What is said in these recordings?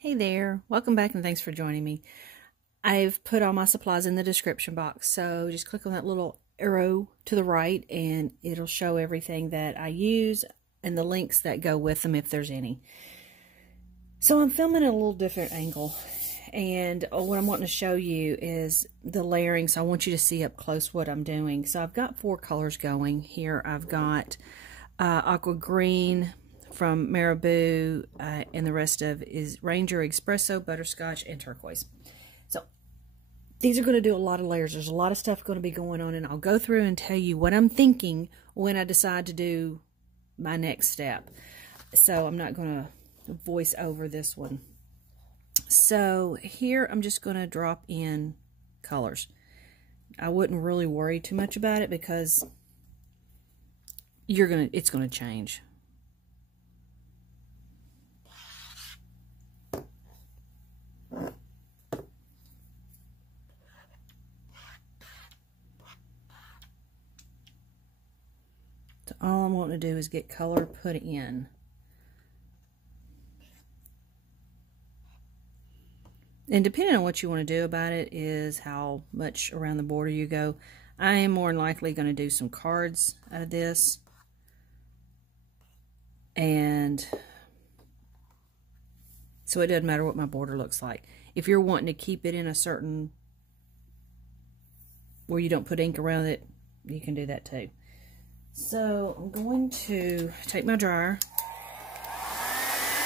Hey there, welcome back and thanks for joining me. I've put all my supplies in the description box, so just click on that little arrow to the right and it'll show everything that I use and the links that go with them if there's any. So I'm filming at a little different angle, and what I'm wanting to show you is the layering, so I want you to see up close what I'm doing. So I've got 4 colors going here. I've got aqua green from Marabu, and the rest of is Ranger, Expresso, Butterscotch, and Turquoise. So these are going to do a lot of layers. There's a lot of stuff going to be going on, and I'll go through and tell you what I'm thinking when I decide to do my next step. So I'm not going to voice over this one. So here I'm just going to drop in colors. I wouldn't really worry too much about it because it's going to change. So all I'm wanting to do is get color put in. And depending on what you want to do about it is how much around the border you go. I am more than likely going to do some cards out of this. And so it doesn't matter what my border looks like. If you're wanting to keep it in a certain, where you don't put ink around it, you can do that too. So I'm going to take my dryer.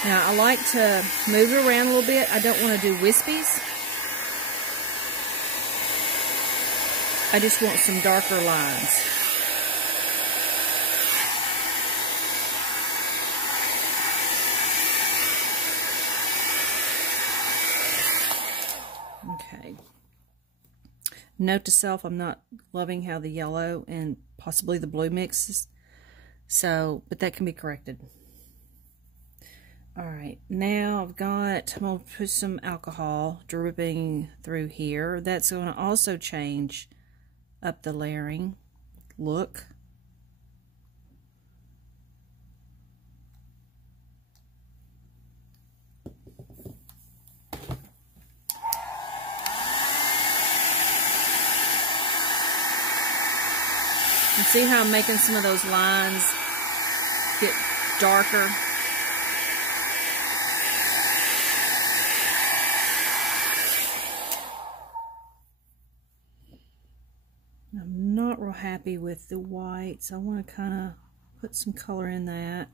Now I like to move it around a little bit. I don't want to do wispies. I just want some darker lines. Okay. Note to self, I'm not loving how the yellow and possibly the blue mixes. So, but that can be corrected. Alright, now I'm going to put some alcohol dripping through here. That's going to also change up the layering look. And see how I'm making some of those lines get darker? I'm not real happy with the white, so I want to kind of put some color in that.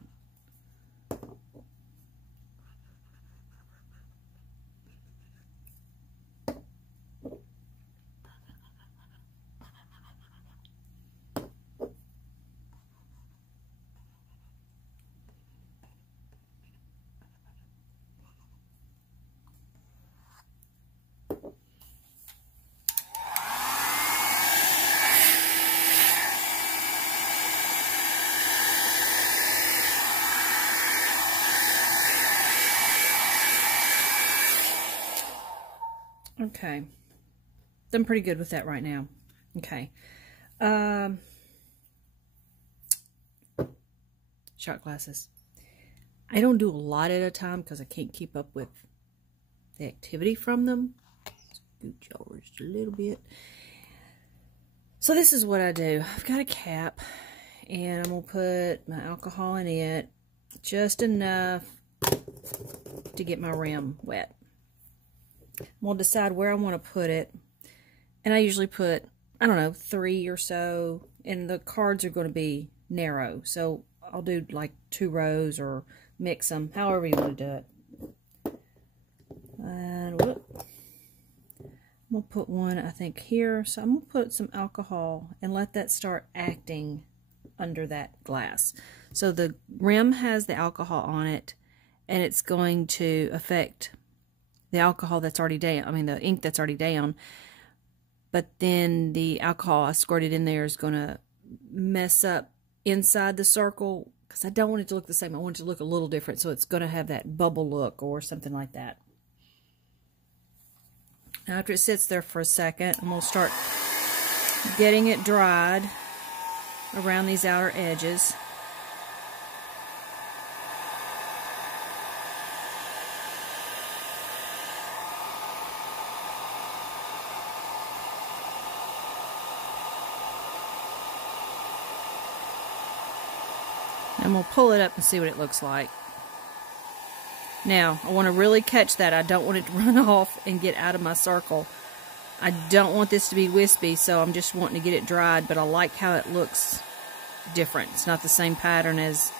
Okay, I'm pretty good with that right now. Okay, shot glasses. I don't do a lot at a time because I can't keep up with the activity from them. Scooch over just a little bit. So this is what I do. I've got a cap, and I'm gonna put my alcohol in it, just enough to get my rim wet. I'm going to decide where I want to put it, and I usually put, I don't know, 3 or so, and the cards are going to be narrow, so I'll do like 2 rows or mix them, however you want to do it. And whoop, I'm going to put one, I think, here, so I'm going to put some alcohol and let that start acting under that glass. So the rim has the alcohol on it, and it's going to affect the alcohol that's already down, I mean the ink that's already down, but then the alcohol I squirted in there is going to mess up inside the circle because I don't want it to look the same. I want it to look a little different, so it's going to have that bubble look or something like that. Now after it sits there for a second, I'm going to start getting it dried around these outer edges. I'm going to pull it up and see what it looks like. Now, I want to really catch that. I don't want it to run off and get out of my circle. I don't want this to be wispy, so I'm just wanting to get it dried, but I like how it looks different. It's not the same pattern as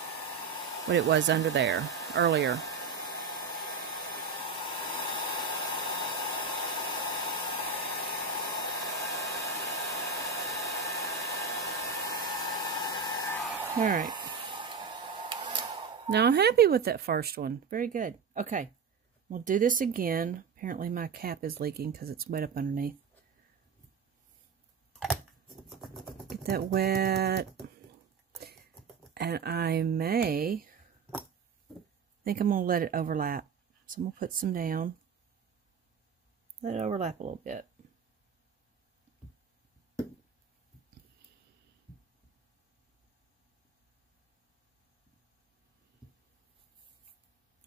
what it was under there earlier. Alright. Now I'm happy with that first one. Very good. Okay. We'll do this again. Apparently my cap is leaking because it's wet up underneath. Get that wet. And I think I'm going to let it overlap. So I'm going to put some down. Let it overlap a little bit.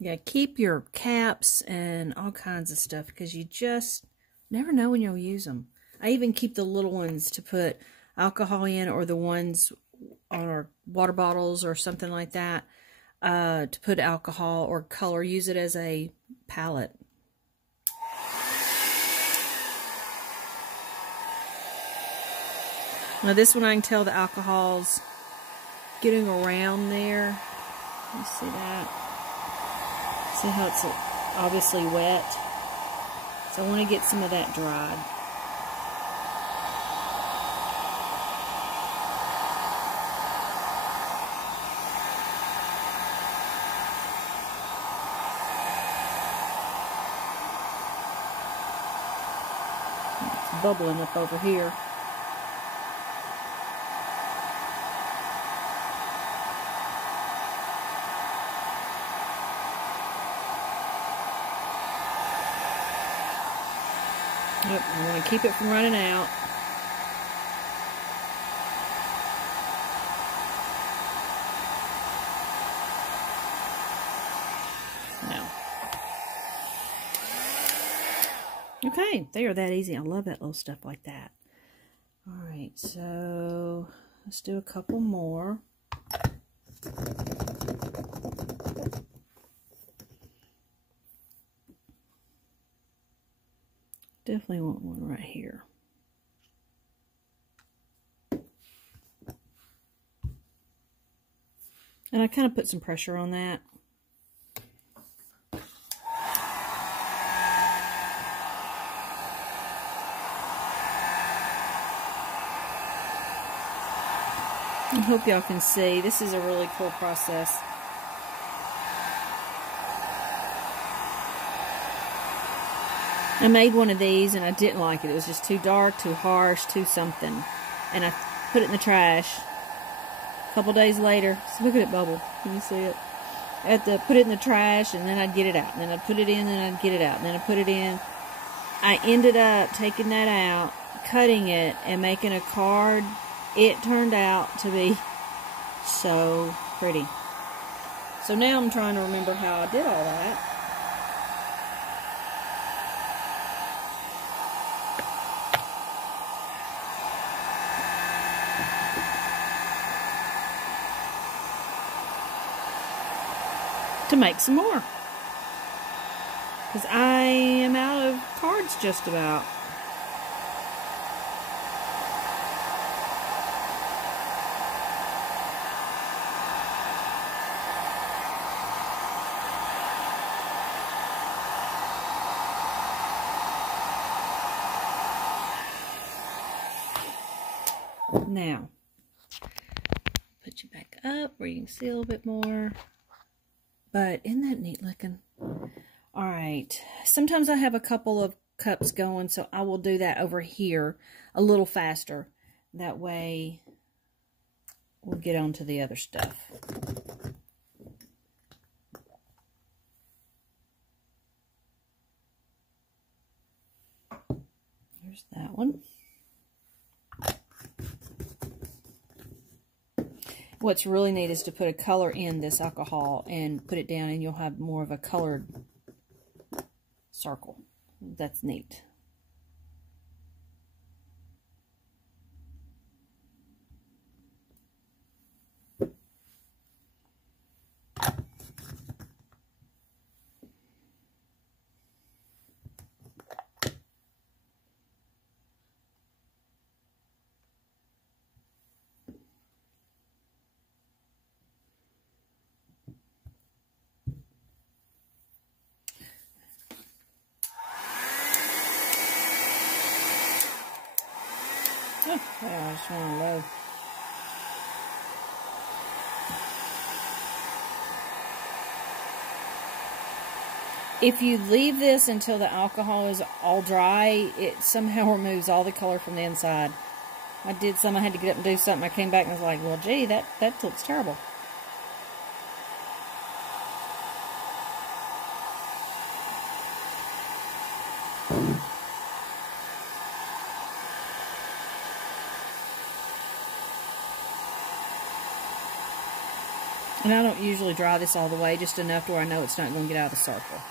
Yeah, keep your caps and all kinds of stuff because you just never know when you'll use them. I even keep the little ones to put alcohol in, or the ones on our water bottles or something like that to put alcohol or color. Use it as a palette. Now this one I can tell the alcohol's getting around there. You see that? See how it's obviously wet? So I want to get some of that dried. It's bubbling up over here. Yep, I want to keep it from running out. No. Okay, they are that easy. I love that little stuff like that. Alright, so let's do a couple more. Definitely want one right here. And I kind of put some pressure on that. I hope y'all can see. This is a really cool process. I made one of these and I didn't like it. It was just too dark, too harsh, too something. And I put it in the trash. A couple days later, so look at it bubble. Can you see it? I had to put it in the trash and then I'd get it out. And then I'd put it in and then I'd get it out. And then I'd put it in. I ended up taking that out, cutting it, and making a card. It turned out to be so pretty. So now I'm trying to remember how I did all that. To make some more, because I am out of cards just about. Now, put you back up where you can see a little bit more. But isn't that neat looking? Alright, sometimes I have a couple of cups going, so I will do that over here a little faster. That way, we'll get on to the other stuff. There's that one. What's really neat is to put a color in this alcohol and put it down, and you'll have more of a colored circle. That's neat. I just want to low. If you leave this until the alcohol is all dry, it somehow removes all the color from the inside. I did some, I had to get up and do something. I came back and was like, well, gee, that looks terrible. And I don't usually dry this all the way, just enough to where I know it's not going to get out of the circle.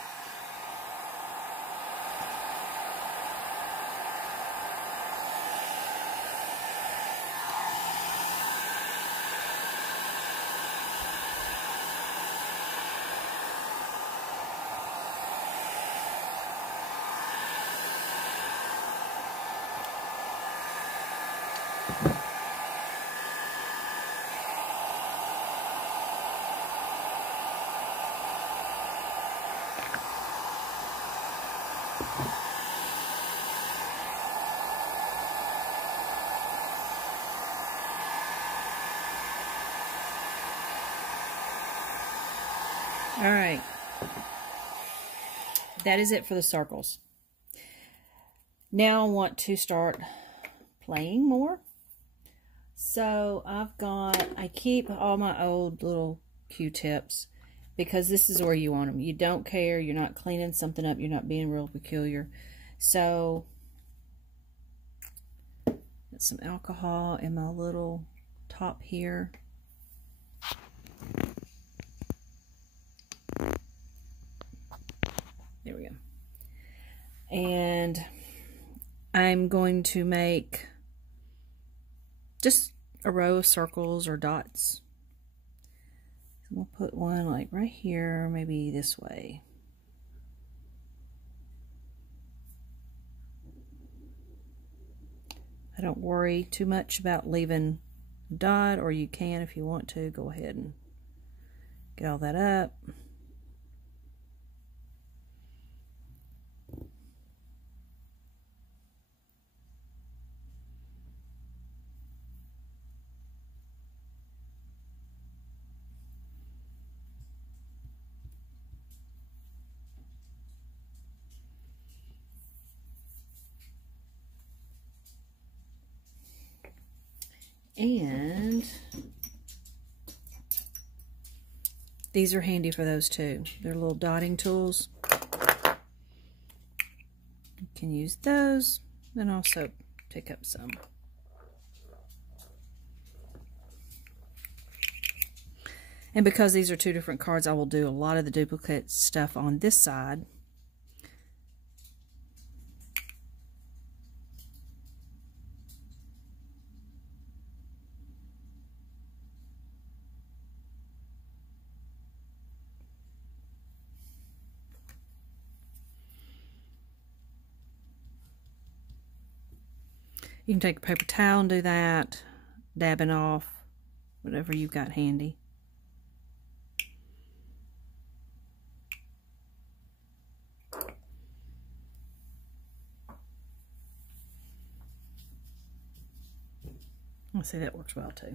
Alright, that is it for the circles. Now I want to start playing more. So I keep all my old little Q-tips because this is where you want them. You don't care, you're not cleaning something up, you're not being real peculiar. So, got some alcohol in my little top here. There we go. And I'm going to make just a row of circles or dots. We'll put one like right here, maybe this way. I don't worry too much about leaving a dot, or you can if you want to. Go ahead and get all that up. And these are handy for those too. They're little dotting tools. You can use those and also pick up some. And because these are two different cards, I will do a lot of the duplicate stuff on this side. You can take a paper towel and do that, dabbing off whatever you've got handy. I see that works well too.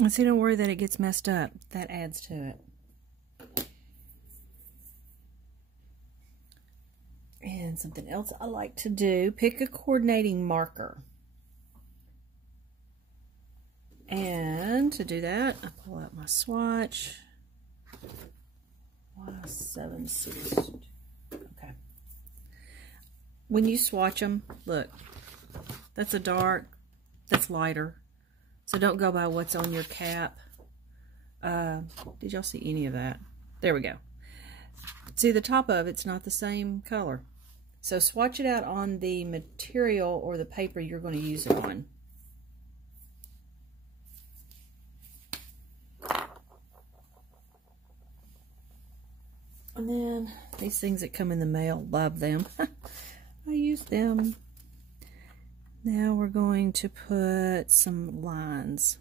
And see, don't worry that it gets messed up. That adds to it. And something else I like to do, pick a coordinating marker. And to do that, I pull out my swatch. 176. Okay. When you swatch them, look, that's a dark, that's lighter. So don't go by what's on your cap. Did y'all see any of that? There we go. See, the top of it's not the same color. So swatch it out on the material or the paper you're going to use it on. And then these things that come in the mail, love them. I use them. Now we're going to put some lines.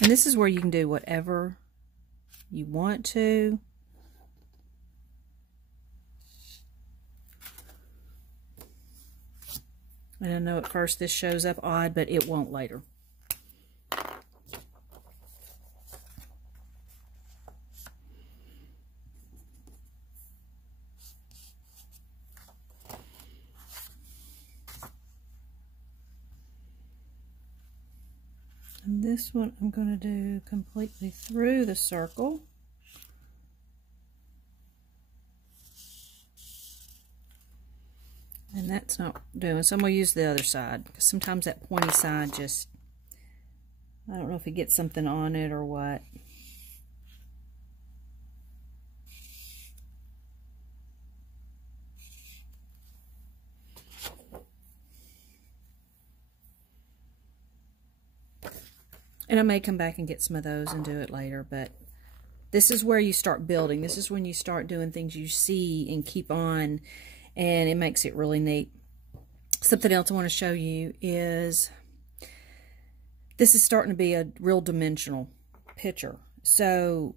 And this is where you can do whatever you want to. And I know at first this shows up odd, but it won't later. And this one I'm going to do completely through the circle. And that's not doing, so I'm going to use the other side, because sometimes that pointy side just, I don't know if it gets something on it or what. And I may come back and get some of those and do it later, but this is where you start building. This is when you start doing things you see and keep on, and it makes it really neat. Something else I want to show you is this is starting to be a real dimensional picture. So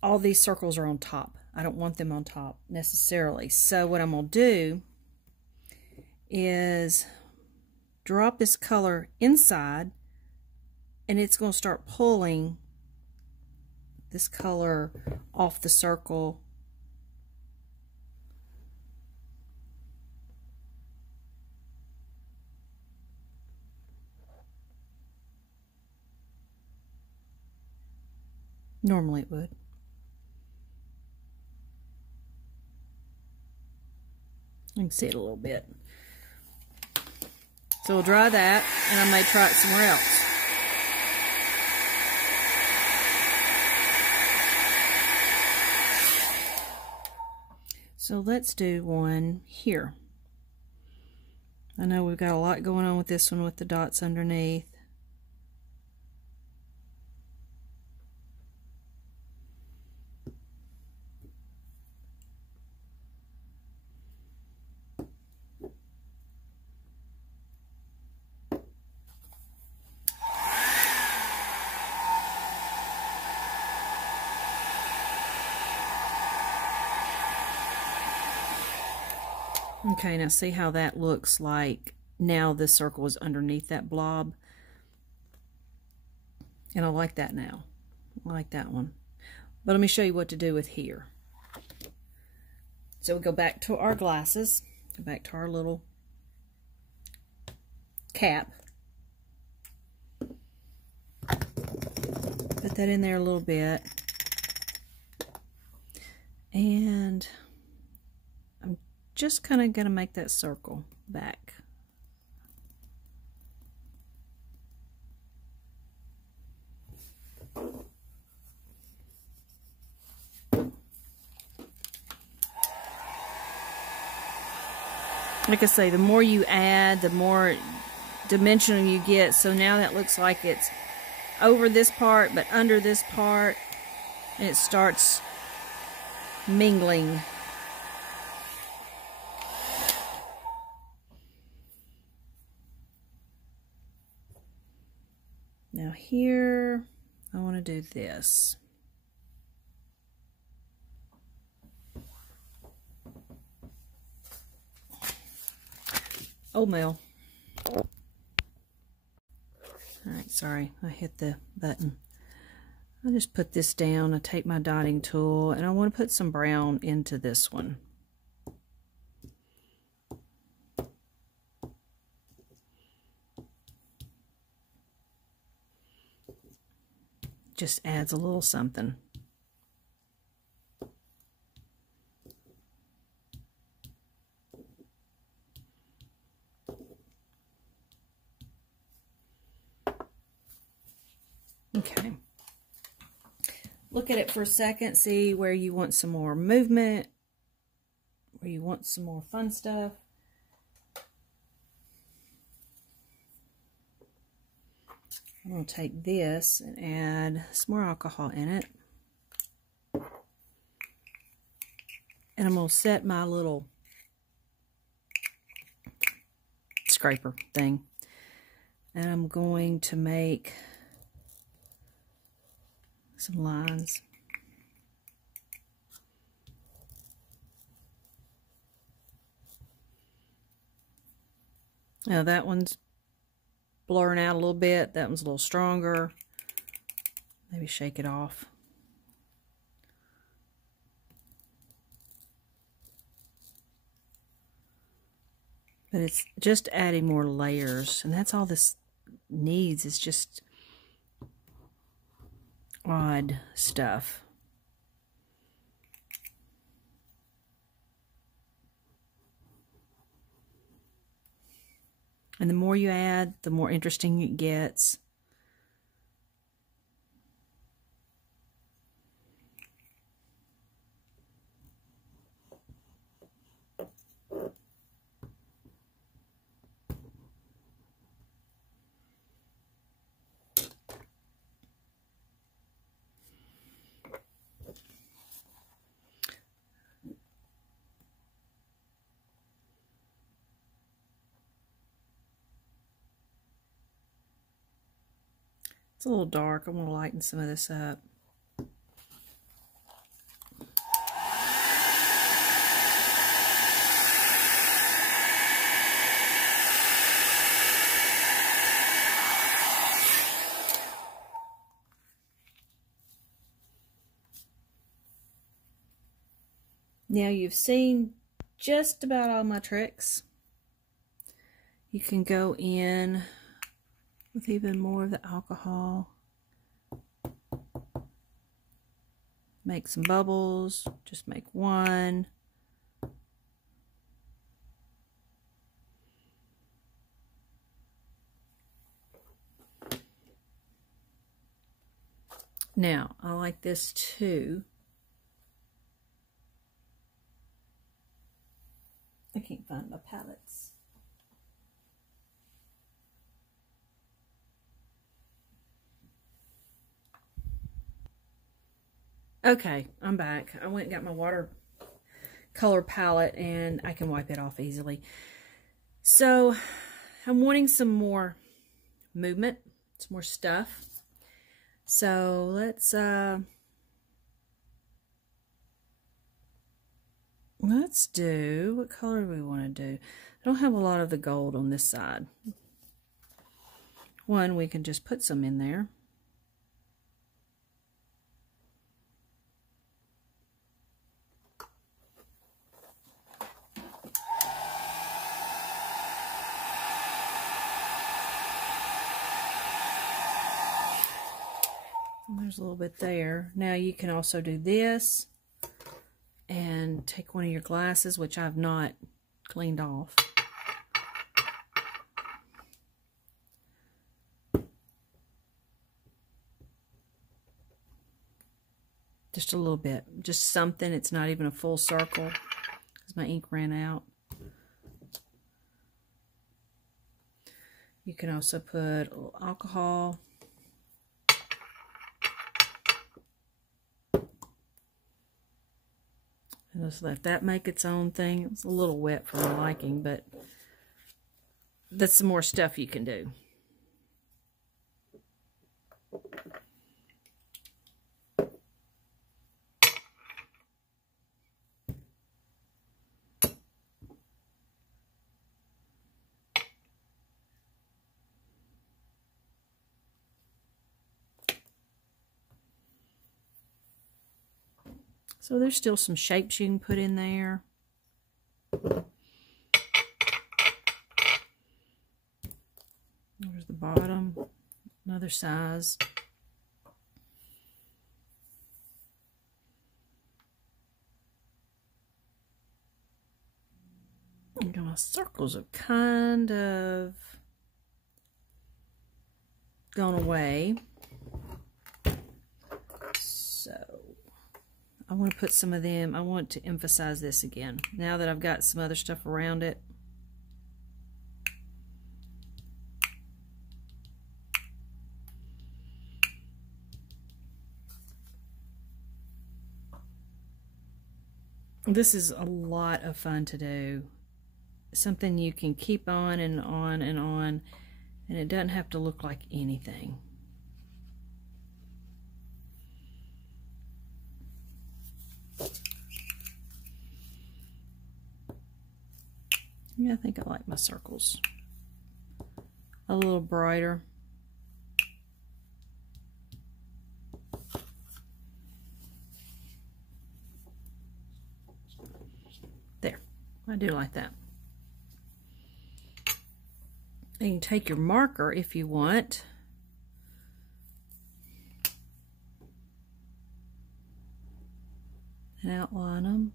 all these circles are on top. I don't want them on top necessarily. So what I'm going to do is drop this color inside, and it's going to start pulling this color off the circle. Normally it would. You can see it a little bit. So we'll dry that, and I may try it somewhere else. So let's do one here. I know we've got a lot going on with this one with the dots underneath. Okay, now see how that looks like now the circle is underneath that blob. And I like that now. I like that one. But let me show you what to do with here. So we go back to our glasses, go back to our little cap. Put that in there a little bit. And I'm just kind of going to make that circle back. Like I say, the more you add, the more dimensional you get. So now that looks like it's over this part, but under this part, and it starts mingling. Now here, I want to do this. Old mail. Alright, sorry, I hit the button. I'll just put this down. I take my dotting tool, and I want to put some brown into this one. Just adds a little something. Okay. Look at it for a second, see where you want some more movement, where you want some more fun stuff. I'm going to take this and add some more alcohol in it. And I'm going to set my little scraper thing. And I'm going to make some lines. Now that one's blurring out a little bit. That one's a little stronger. Maybe shake it off. But it's just adding more layers, and that's all this needs, is just odd stuff. And the more you add, the more interesting it gets. It's a little dark. I'm going to lighten some of this up. Now you've seen just about all my tricks. You can go in with even more of the alcohol. Make some bubbles, just make one. Now, I like this too. I can't find my palettes. Okay, I'm back. I went and got my watercolor palette and I can wipe it off easily. So I'm wanting some more movement, some more stuff. So let's do, what color do we want to do? I don't have a lot of the gold on this side. One, we can just put some in there. There's a little bit there. Now you can also do this and take one of your glasses, which I've not cleaned off. Just a little bit. Just something. It's not even a full circle because my ink ran out. You can also put a little alcohol. And just let that make its own thing. It's a little wet for my liking, but that's some more stuff you can do. So there's still some shapes you can put in there. There's the bottom, another size. And my circles have kind of gone away. I want to put some of them, I want to emphasize this again. Now that I've got some other stuff around it. This is a lot of fun to do. Something you can keep on and on and on, and it doesn't have to look like anything. Yeah, I think I like my circles a little brighter. There, I do like that. And you can take your marker if you want. And outline them.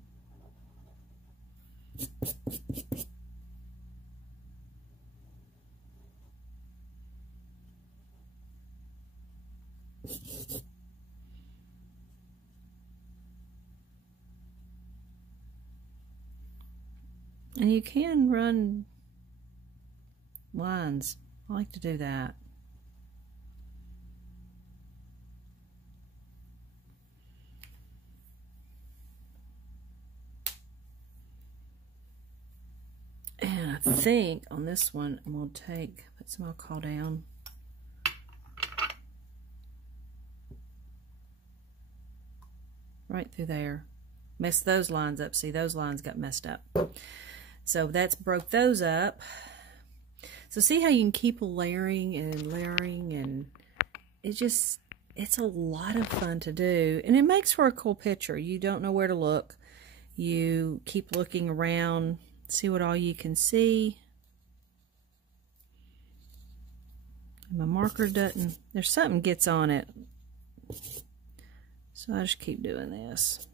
And you can run lines. I like to do that. And I think on this one, I'm going to put some alcohol down. Right through there. Mess those lines up. See, those lines got messed up. So that's broke those up. So see how you can keep layering, and it's a lot of fun to do. And it makes for a cool picture. You don't know where to look. You keep looking around, see what all you can see. My marker doesn't, there's something gets on it. So I just keep doing this.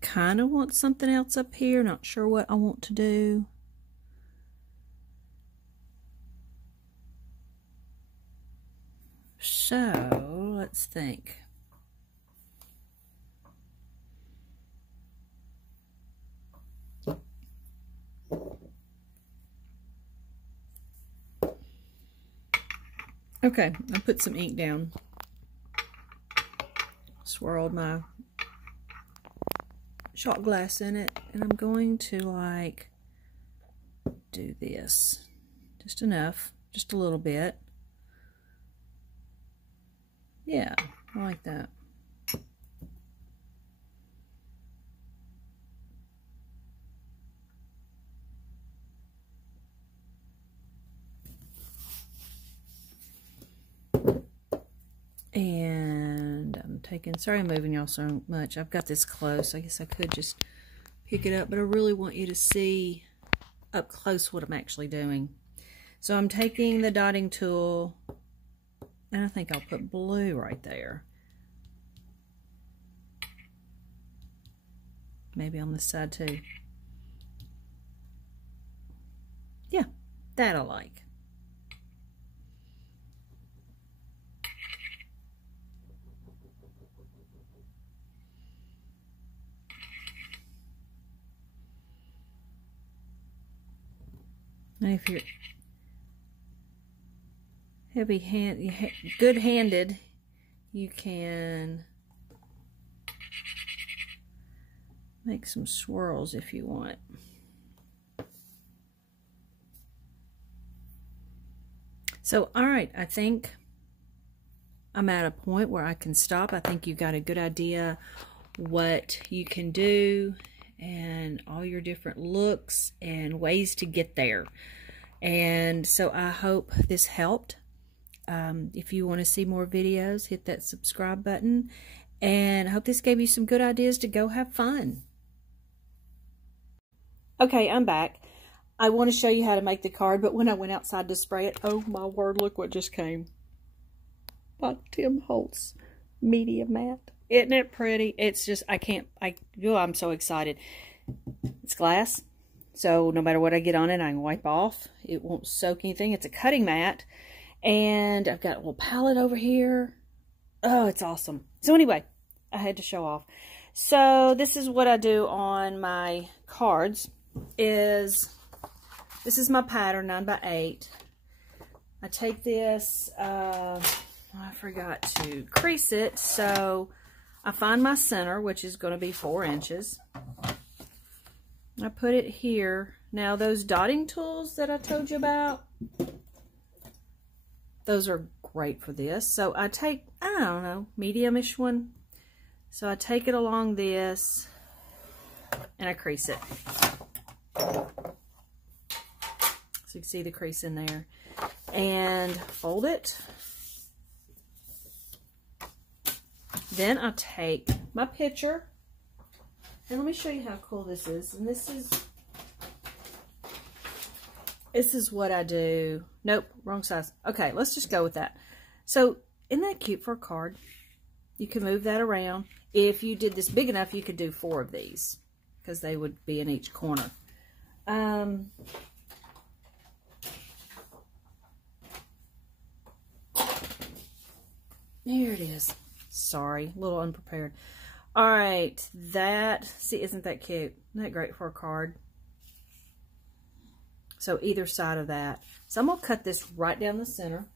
Kind of want something else up here, not sure what I want to do. So let's think. Okay, I put some ink down. Swirled my shot glass in it, and I'm going to like do this. Just enough, just a little bit. Yeah, I like that. And I'm taking, sorry I'm moving y'all so much. I've got this close. I guess I could just pick it up, but I really want you to see up close what I'm actually doing. So I'm taking the dotting tool, and I think I'll put blue right there. Maybe on this side too. Yeah, that I like. Now if you're good-handed, you can make some swirls if you want. So, all right, I think I'm at a point where I can stop. I think you've got a good idea what you can do and all your different looks and ways to get there. And so I hope this helped. If you want to see more videos, hit that subscribe button. And I hope this gave you some good ideas to go have fun. Okay, I'm back. I want to show you how to make the card, but when I went outside to spray it, oh my word, look what just came. By Tim Holtz Media Matte. Isn't it pretty? It's just, I'm so excited. It's glass, so no matter what I get on it, I can wipe off. It won't soak anything. It's a cutting mat, and I've got a little palette over here. Oh, it's awesome. So anyway, I had to show off. So this is what I do on my cards. This is my pattern, 9x8. I take this, I forgot to crease it, so I find my center, which is going to be 4 inches. I put it here. Now those dotting tools that I told you about, those are great for this. So I take, I don't know, medium-ish one. So I take it along this and I crease it. So you can see the crease in there. And fold it. Then I take my picture. And let me show you how cool this is. And this is what I do. Nope, wrong size. Okay, let's just go with that. So, isn't that cute for a card? You can move that around. If you did this big enough, you could do 4 of these, because they would be in each corner. Here it is. Sorry, a little unprepared. All right, see, isn't that cute? Isn't that great for a card? So either side of that. So I'm going to cut this right down the center.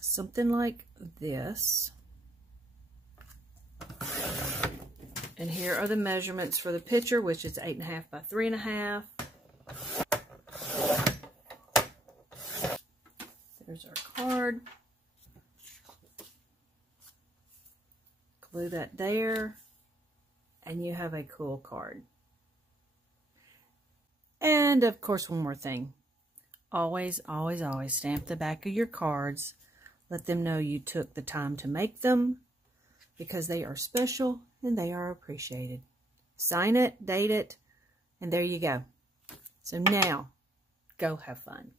Something like this. And here are the measurements for the picture, which is 8.5 by 3.5. There's our card. Glue that there, and you have a cool card. And of course, one more thing. Always, always, always stamp the back of your cards. Let them know you took the time to make them, because they are special and they are appreciated. Sign it, date it, and there you go. So now, go have fun.